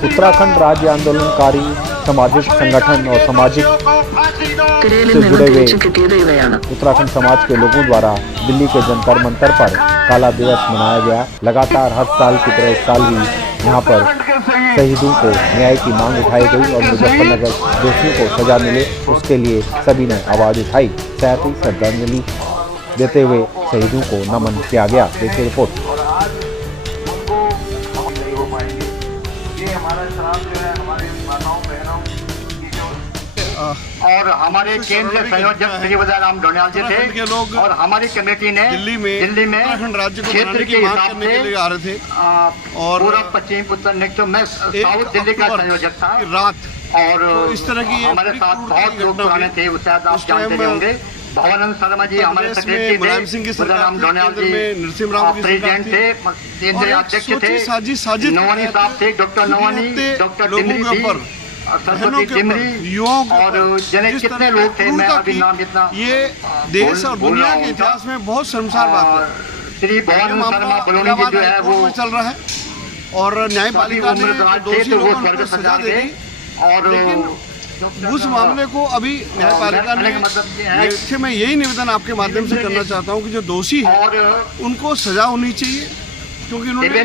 उत्तराखंड राज्य आंदोलनकारी सामाजिक संगठन और सामाजिक से जुड़े हुए उत्तराखंड समाज के लोगों द्वारा दिल्ली के जंतर मंतर पर काला दिवस मनाया गया। लगातार हर साल की तरह इस साल भी यहाँ पर शहीदों को न्याय की मांग उठाई गई और मुजफ्फरनगर दोषियों को सजा मिले उसके लिए सभी ने आवाज़ उठाई। साथ ही श्रद्धांजलि देते हुए शहीदों को नमन किया गया। देखिए रिपोर्ट। और हमारे केंद्रीय संयोजक श्री राम ढोनियाल जी थे और हमारी कमेटी ने दिल्ली में उत्तराखंड राज्य को क्षेत्र के हिसाब से आ रहे थे और पूरा पश्चिम उत्तर निकट में साउथ दिल्ली का संयोजक था रात और तो इस तरह की हमारे साथ बहुत लोग पुराने थे, उससे आप जानते होंगे। भवानंद शर्मा जी हमारे सेक्रेटरी थे, राम ढोनियाल जी प्रेसिडेंट थे, केंद्रीय अध्यक्ष थे, नवानी साहब थे, डॉक्टर नवानी, डॉक्टर डिमरी थी, सरस्वती डिमरी और जने कितने लोग थे, मैं अभी नाम इतना ये देश और दुनिया के इतिहास में बहुत शर्मसार बात है। श्री भवानंद शर्मा बलोनी जी जो है वो चल रहा है और न्यायपालिका ने दोषी लोगों को सजा दे दी और लेकिन उस मामले को अभी न्यायपालिका ने मैं यही निवेदन आपके माध्यम से करना चाहता हूँ कि जो दोषी है उनको सजा होनी चाहिए क्योंकि उन्होंने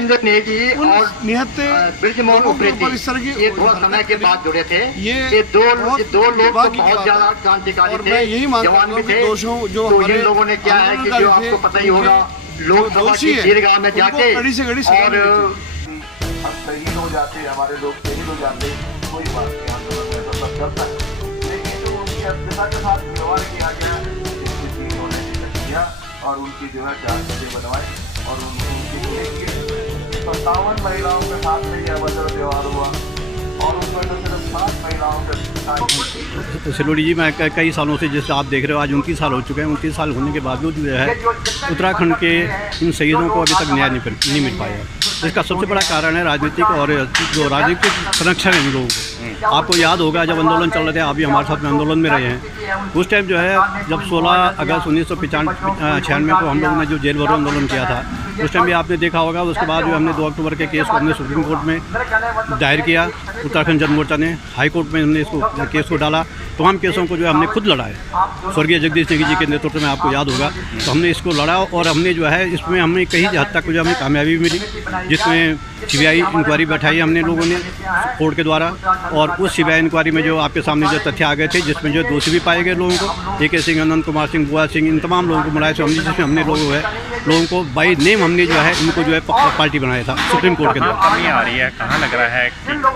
निहत्ते इस तरह की समय के बाद जुड़े थे। ये दो लोग बहुत ज्यादा क्रांतिकारी थे, यही मानता हूं कि दोषों जो इन लोगों ने क्या है कि जो आपको पता ही होगा, लोकसभा की दीर्घा में जाके और शहीद हो जाते, हमारे लोग शहीद हो जाते, कोई बात नहीं, आंदोलन में तो सब चलता है। लेकिन जो उनकी अस्मिता के साथ व्यवहार किया गया, इसकी चीज होने किया और उनकी जो है चार चीजें बनवाई और उनकी 57 महिलाओं के साथ में यह अभद्र व्यवहार हुआ और उसमें तो सिर्फ 7 महिलाओं के सिलोड़ी जी, मैं कई सालों से जैसे आप देख रहे हो आज 29 साल हो चुके हैं। 29 साल होने के बावजूद जो है उत्तराखंड के इन शहीदों को अभी तक न्याय नहीं मिल पाया। इसका सबसे बड़ा कारण है राजनीतिक और जो राजनीतिक संरक्षण है इन लोगों को। आपको याद होगा जब आंदोलन चल रहे थे, आप भी हमारे साथ में आंदोलन में रहे हैं, उस टाइम जो है जब 16 अगस्त 1996 को हम लोगों ने जो जेल भरो आंदोलन किया था, उस टाइम भी आपने देखा होगा। उसके बाद जो हमने 2 अक्टूबर के केस को हमने सुप्रीम कोर्ट में दायर किया, उत्तराखंड जन मोर्चा ने हाई कोर्ट में हमने इसको केस को डाला। तमाम केसों को जो है हमने खुद लड़ाए, स्वर्गीय जगदीश सिंह जी के नेतृत्व में, आपको याद होगा। तो हमने इसको लड़ा और हमने जो है इसमें हमें कई हद तक जो हमें कामयाबी मिली, जिसमें सीबीआई इंक्वायरी बैठाई हमने लोगों ने कोर्ट के द्वारा और उस सीबीआई इंक्वायरी में जो आपके सामने जो तथ्य आ गए थे, जिसमें जो दोषी भी पाए गए लोगों को, AK सिंह, अनंत कुमार सिंह, बुआ सिंह, इन तमाम लोगों को बुलाया था हमने, जिसमें हमने लोगों को बाई नेम हमने जो है इनको जो है पार्टी बनाया था सुप्रीम कोर्ट के द्वारा। कमी आ रही है, कहाँ लग रहा है?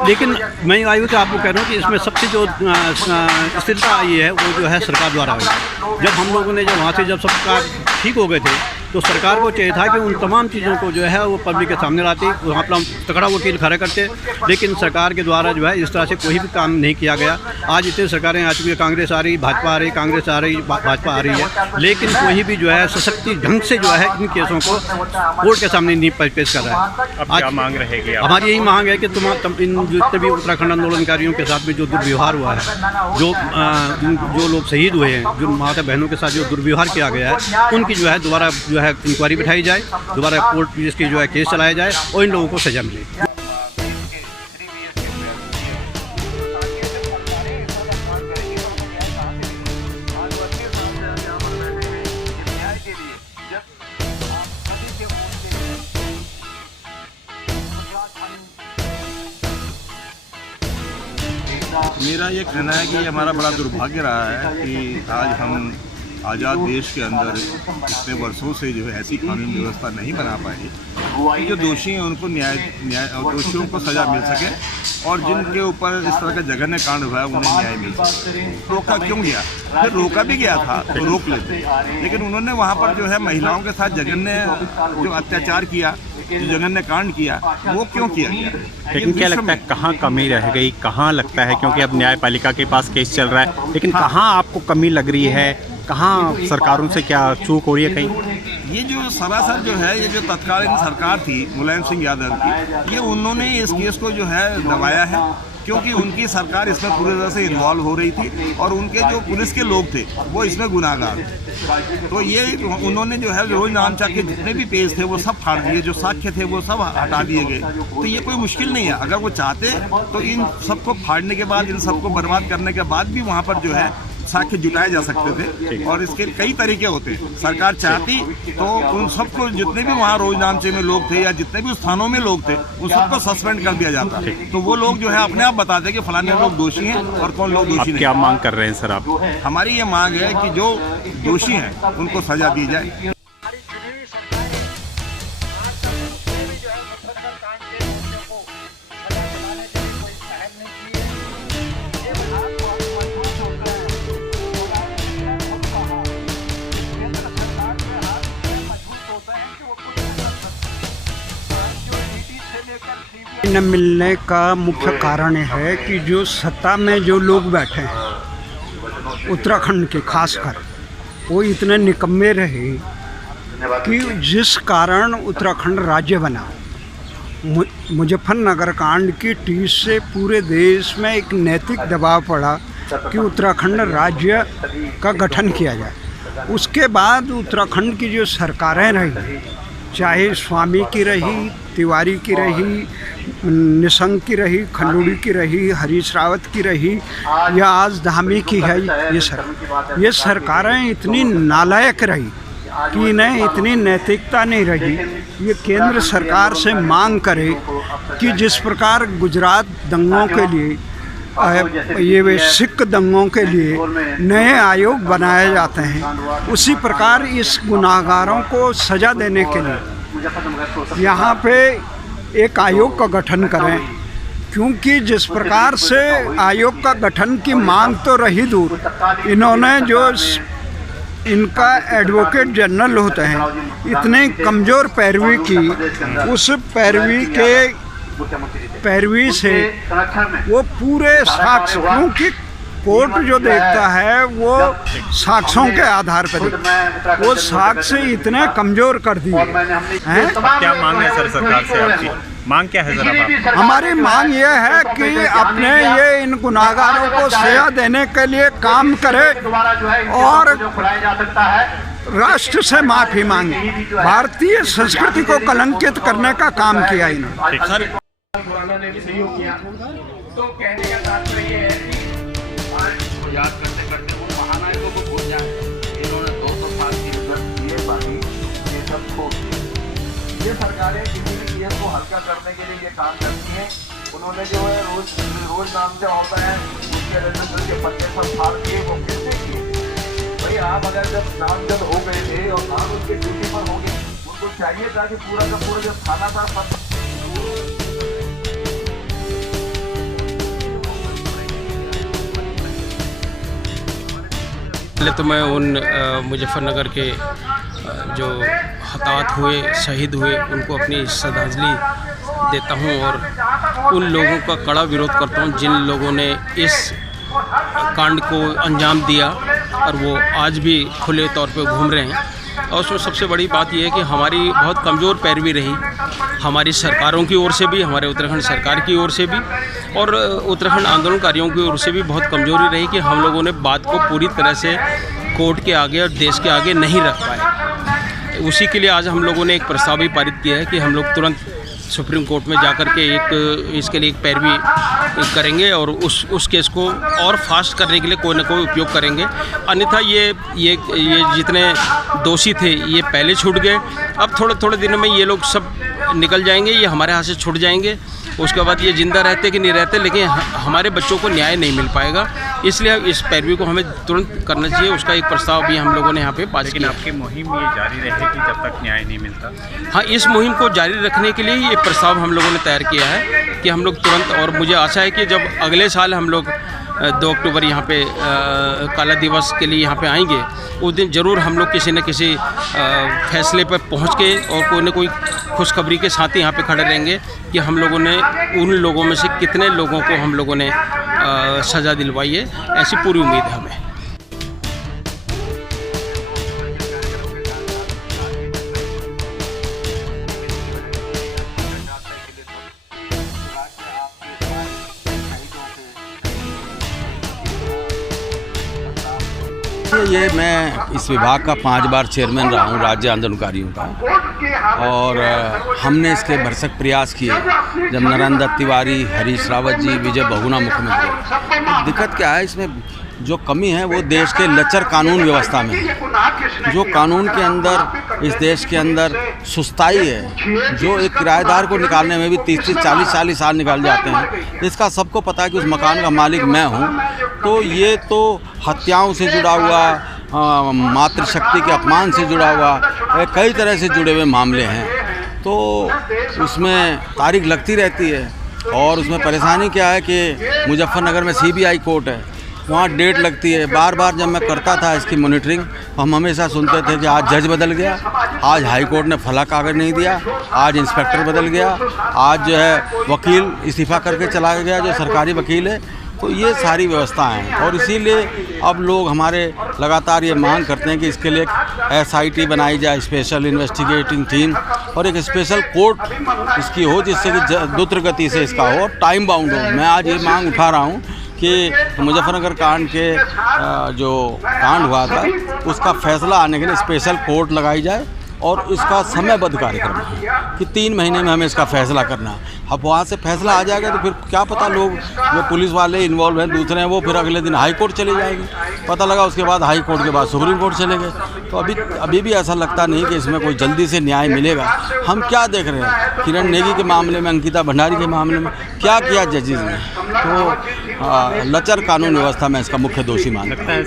लेकिन मैं आयु से आपको कह रहा हूँ कि इसमें सबसे जो स्थिरता आई है वो जो है सरकार द्वारा हुई। जब हम लोगों ने जब वहाँ से जब सरकार ठीक हो गए थे तो सरकार को चाहिए था कि उन तमाम चीज़ों को जो है वो पब्लिक के सामने लाती, वहाँ पर हम तगड़ा वकील खड़ा करते, लेकिन सरकार के द्वारा जो है इस तरह से कोई भी काम नहीं किया गया। आज इतनी सरकारें आ चुकी है, कांग्रेस आ रही, भाजपा आ रही, कांग्रेस आ रही, भाजपा आ रही है, लेकिन कोई भी जो है सशक्ति ढंग से जो है इन केसों को कोर्ट के सामने नहीं पेश कर रहा है। अब क्या मांग रहेगी? हमारी यही मांग है कि इन जितने भी उत्तराखंड आंदोलनकारियों के साथ में जो दुर्व्यवहार हुआ है, जो लोग शहीद हुए हैं, जो माता बहनों के साथ जो दुर्व्यवहार किया गया है, उनकी जो है दोबारा जो है इंक्वायरी बिठाई जाए, दोबारा कोर्ट इसकी जो है केस चलाया जाए और इन लोगों को सजा मिले। मेरा ये कहना है कि ये हमारा बड़ा दुर्भाग्य रहा है कि आज हम आज़ाद देश के अंदर इतने वर्षों से जो है ऐसी कानून व्यवस्था नहीं बना पाए कि जो दोषी हैं उनको न्याय दोषियों को सज़ा मिल सके और जिनके ऊपर इस तरह का जघन्य कांड हुआ है उन्हें न्याय मिल सके। रोका क्यों गया? फिर रोका भी गया था तो रोक लेते, लेकिन उन्होंने वहाँ पर जो है महिलाओं के साथ जघन्य जो अत्याचार किया, जो जघन्य कांड किया, वो क्यों किया गया? लेकिन क्या लगता है कहाँ कमी रह गई, कहाँ लगता है, क्योंकि अब न्यायपालिका के पास केस चल रहा है, लेकिन कहाँ आपको कमी लग रही है, कहाँ सरकारों से क्या चूक हो रही है? कहीं ये जो सरासर जो है ये जो तत्कालीन सरकार थी मुलायम सिंह यादव की, ये उन्होंने इस केस को जो है दबाया है क्योंकि उनकी सरकार इसमें पूरी तरह से इन्वॉल्व हो रही थी और उनके जो पुलिस के लोग थे वो इसमें गुनाहगार थे। तो ये उन्होंने जो है रोज नामचा के जितने भी पेज थे वो सब फाड़ दिए, जो साक्ष्य थे वो सब हटा दिए गए। तो ये कोई मुश्किल नहीं है, अगर वो चाहते तो इन सबको फाड़ने के बाद, इन सबको बर्बाद करने के बाद भी वहाँ पर जो है साक्ष्य जुटाए जा सकते थे और इसके कई तरीके होते हैं। सरकार चाहती तो उन सबको, जितने भी वहाँ रोज नामचे में लोग थे या जितने भी स्थानों में लोग थे, उन सबको सस्पेंड कर दिया जाता। तो वो लोग जो है अपने आप बताते कि फलाने लोग दोषी हैं और कौन लोग दोषी नहीं। क्या मांग कर रहे हैं सर आप? हमारी ये मांग है कि जो दोषी हैं उनको सजा दी जाए। न मिलने का मुख्य कारण है कि जो सत्ता में जो लोग बैठे हैं उत्तराखंड के खासकर, वो इतने निकम्मे रहे कि जिस कारण उत्तराखंड राज्य बना। मुजफ्फरनगर कांड की टीस से पूरे देश में एक नैतिक दबाव पड़ा कि उत्तराखंड राज्य का गठन किया जाए। उसके बाद उत्तराखंड की जो सरकारें रही, चाहे स्वामी की रही, तिवारी की रही, निशंक की रही, खंडूड़ी की रही, हरीश रावत की रही या आज धामी की है, ये सरकारें इतनी नालायक रही कि इन्हें इतनी नैतिकता नहीं रही। ये केंद्र सरकार से मांग करे कि जिस प्रकार गुजरात दंगों के लिए, ये वे सिख दंगों के लिए नए आयोग बनाए जाते हैं, उसी प्रकार इस गुनाहगारों को सज़ा देने के लिए यहाँ पे एक आयोग का गठन करें। क्योंकि जिस प्रकार से आयोग का गठन की मांग तो रही दूर, इन्होंने जो इनका एडवोकेट जनरल होते हैं इतने कमज़ोर पैरवी की, उस पैरवी से वो पूरे साक्ष्य, क्योंकि कोर्ट जो देखता है वो साक्ष्यों के आधार पर, वो साक्ष्य इतने कमज़ोर कर दिए हैं। क्या मांग है सर सरकार से आपकी? मांग क्या है जरा? हमारी मांग ये है कि अपने ये इन गुनाहगारों को सजा देने के लिए काम करे और राष्ट्र से माफ़ी मांगे। भारतीय संस्कृति को कलंकित करने का काम किया इन्होंने। तो कहने का तात्पर्य है कि याद करते करते वो महानायकों को भूल जाए। इन्होंने 200 साल की इज्जत किए, बाकी ये सब छोड़ दिए। ये सरकारें किसी भी चीज को हल्का करने के लिए ये काम करती हैं। उन्होंने जो है रोज नाम से होता है उसके रजिस्टर के पत्ते सब फाड़ दिए। वो किसने किए भाई? आप अगर जब नामजद हो गए थे और नाम उसके ड्यूटी पर हो गए, उनको चाहिए था कि पूरा का पूरा जो थाना था पहले तो मैं उन मुजफ्फरनगर के जो हताहत हुए, शहीद हुए, उनको अपनी श्रद्धांजलि देता हूं और उन लोगों का कड़ा विरोध करता हूं जिन लोगों ने इस कांड को अंजाम दिया और वो आज भी खुले तौर पे घूम रहे हैं। और उसमें सबसे बड़ी बात यह है कि हमारी बहुत कमज़ोर पैरवी रही, हमारी सरकारों की ओर से भी, हमारे उत्तराखंड सरकार की ओर से भी और उत्तराखंड आंदोलनकारियों की ओर से भी बहुत कमज़ोरी रही कि हम लोगों ने बात को पूरी तरह से कोर्ट के आगे और देश के आगे नहीं रख पाए। उसी के लिए आज हम लोगों ने एक प्रस्ताव भी पारित किया है कि हम लोग तुरंत सुप्रीम कोर्ट में जाकर के इसके लिए एक पैरवी करेंगे और उस केस को और फास्ट करने के लिए कोई ना कोई उपयोग करेंगे। अन्यथा ये जितने दोषी थे ये पहले छूट गए, अब थोड़े दिनों में ये लोग सब निकल जाएंगे, ये हमारे हाथ से छूट जाएंगे। उसके बाद ये जिंदा रहते कि नहीं रहते, लेकिन हमारे बच्चों को न्याय नहीं मिल पाएगा। इसलिए इस पैरवी को हमें तुरंत करना चाहिए। उसका एक प्रस्ताव भी हम लोगों ने यहाँ पे पास किया। लेकिन आपकी मुहिम ये जारी रहेगी जब तक न्याय नहीं मिलता? हाँ, इस मुहिम को जारी रखने के लिए ये प्रस्ताव हम लोगों ने तैयार किया है कि हम लोग तुरंत, और मुझे आशा है कि जब अगले साल हम लोग 2 अक्टूबर यहाँ पे काला दिवस के लिए यहाँ पे आएंगे, उस दिन ज़रूर हम लोग किसी न किसी फैसले पर पहुँच के और कोई न कोई खुशखबरी के साथ ही यहाँ पे खड़े रहेंगे कि हम लोगों ने उन लोगों में से कितने लोगों को हम लोगों ने सज़ा दिलवाई है। ऐसी पूरी उम्मीद है हमें। देखिए, ये मैं इस विभाग का 5 बार चेयरमैन रहा हूँ राज्य आंदोलनकारियों का, और हमने इसके भरसक प्रयास किए। जब नरेंद्र दत्त तिवारी, हरीश रावत जी, विजय बहुगुणा मुख्यमंत्री, तो दिक्कत क्या है इसमें, जो कमी है वो देश के लचर कानून व्यवस्था में है। जो कानून के अंदर, इस देश के अंदर सुस्ताई है, जो एक किराएदार को निकालने में भी 30 40 साल निकाल जाते हैं। इसका सबको पता है कि उस मकान का मालिक मैं हूँ। तो ये तो हत्याओं से जुड़ा हुआ, मातृशक्ति के अपमान से जुड़ा हुआ, कई तरह से जुड़े हुए मामले हैं। तो उसमें तारीख लगती रहती है, और उसमें परेशानी क्या है कि मुजफ्फरनगर में CBI कोर्ट है, वहाँ डेट लगती है। बार बार जब मैं करता था इसकी मॉनिटरिंग, हम हमेशा सुनते थे कि आज जज बदल गया, आज हाई कोर्ट ने फला कागज नहीं दिया, आज इंस्पेक्टर बदल गया, आज जो है वकील इस्तीफ़ा करके चला गया जो सरकारी वकील है। तो ये सारी व्यवस्थाएं हैं, और इसीलिए अब लोग हमारे लगातार ये मांग करते हैं कि इसके लिए एक SIT बनाई जाए, स्पेशल इन्वेस्टिगेटिंग टीम, और एक स्पेशल कोर्ट इसकी हो, जिससे कि द्रुत गति से इसका हो, टाइम बाउंड हो। मैं आज ये मांग उठा रहा हूँ कि मुजफ्फरनगर कांड के जो कांड हुआ था उसका फैसला आने के लिए स्पेशल कोर्ट लगाई जाए, और इसका समयबद्ध कार्यक्रम है कि 3 महीने में हमें इसका फैसला करना है। अब वहाँ से फैसला आ जाएगा तो फिर क्या पता, लोग जो पुलिस वाले इन्वॉल्व हैं दूसरे हैं, वो फिर अगले दिन हाई कोर्ट चले जाएंगे, पता लगा उसके बाद हाई कोर्ट के बाद सुप्रीम कोर्ट चले गए। तो अभी भी ऐसा लगता नहीं कि इसमें कोई जल्दी से न्याय मिलेगा। हम क्या देख रहे हैं, किरण नेगी के मामले में, अंकिता भंडारी के मामले में क्या किया जजेस ने। तो लचर कानून व्यवस्था में इसका मुख्य दोषी मानता है।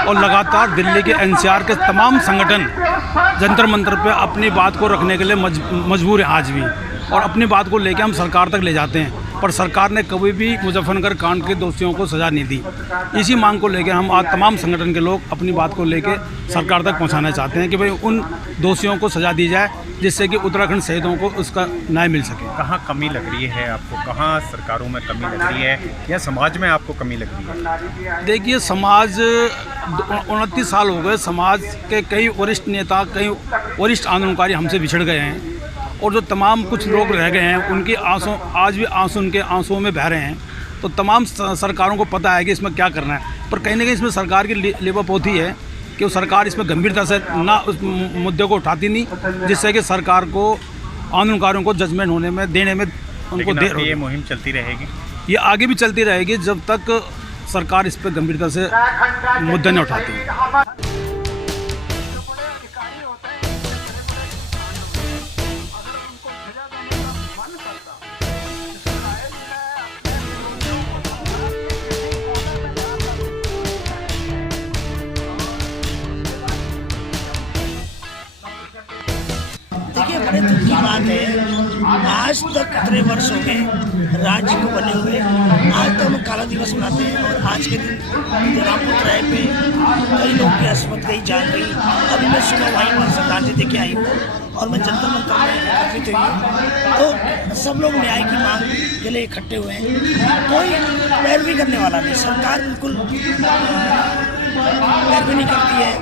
और लगातार दिल्ली के NCR के तमाम संगठन जंतर मंतर पे अपनी बात को रखने के लिए मजबूर हैं आज भी, और अपनी बात को लेकर हम सरकार तक ले जाते हैं, पर सरकार ने कभी भी मुजफ्फरनगर कांड के दोषियों को सज़ा नहीं दी। इसी मांग को लेकर हम आज तमाम संगठन के लोग अपनी बात को लेकर सरकार तक पहुंचाना चाहते हैं कि भाई उन दोषियों को सज़ा दी जाए, जिससे कि उत्तराखंड शहीदों को उसका न्याय मिल सके। कहाँ कमी लग रही है आपको, कहाँ सरकारों में कमी लग रही है, या समाज में आपको कमी लग रही है? देखिए, समाज 29 साल हो गए, समाज के कई वरिष्ठ नेता, कई वरिष्ठ आंदोलनकारी हमसे बिछड़ गए हैं, और जो तमाम कुछ लोग रह गए हैं उनके आंसू, आज भी आंसू उनके आंसुओं में बह रहे हैं। तो तमाम सरकारों को पता है कि इसमें क्या करना है, पर कहीं ना कहीं इसमें सरकार की लिपापोती है कि वो सरकार इसमें गंभीरता से ना उस मुद्दे को उठाती नहीं, जिससे कि सरकार को आंदोलनकारियों को जजमेंट होने में, देने में उनको देर हो। ये मुहिम चलती रहेगी, ये आगे भी चलती रहेगी जब तक सरकार इस पर गंभीरता से मुद्दा नहीं उठाती। देखिए, बड़े दुख की बात है, आज तक कितने वर्ष हो गए राज्य को बने हुए, आज तक हम काला दिवस मनाते हैं, और आज के दिन रामपुर ट्राइब पे कई लोग की अस्मत गई, जान गई। अभी मैं सुबह वहीं पर श्रद्धांजलि दे के आई हूँ, और मैं जंतर मंतर में एकत्रित हुई हूँ। तो सब लोग न्याय की मांग के लिए इकट्ठे हुए हैं, कोई पैरवी करने वाला नहीं, सरकार बिल्कुल पैरवी नहीं करती है।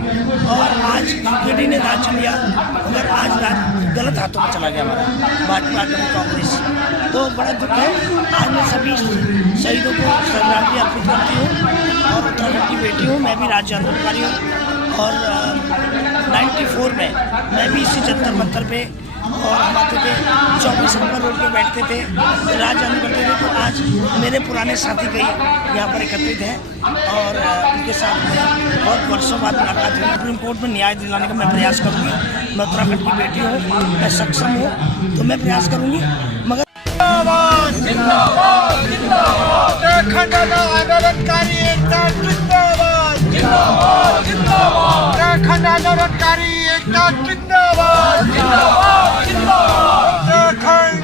और आज बीजेपी ने राज लिया, मगर आज राज गलत हाथों में चला गया हमारा, भाजपा कांग्रेस। तो बड़ा दुख है। आज मैं सभी शहीदों को श्रद्धांजलि अर्पित करती हूँ, और उत्तराखंड की बेटी हूँ, मैं भी राज्य आंदोलनकारी हूँ। और 94 में मैं भी इसी जंतर मंतर पे, और हम आते थे 24 नंबर रोड पे बैठते थे, राज आंदोलन करते थे। तो आज मेरे पुराने साथी कई यहाँ पर एकत्रित हैं, और उनके साथ में बहुत वर्षों बाद मुलाकात हुई। सुप्रीम कोर्ट में न्याय दिलाने का मैं प्रयास करूँगी। मैं उत्तराखंड की बेटी हूँ, मैं सक्षम हूँ, तो मैं प्रयास करूँगी। मगर उत्तराखंड आंदोलनकारी एकता जिंदाबाद, उत्तराखंड आंदोलनकारी एकता जिंदाबाद, उत्तराखंड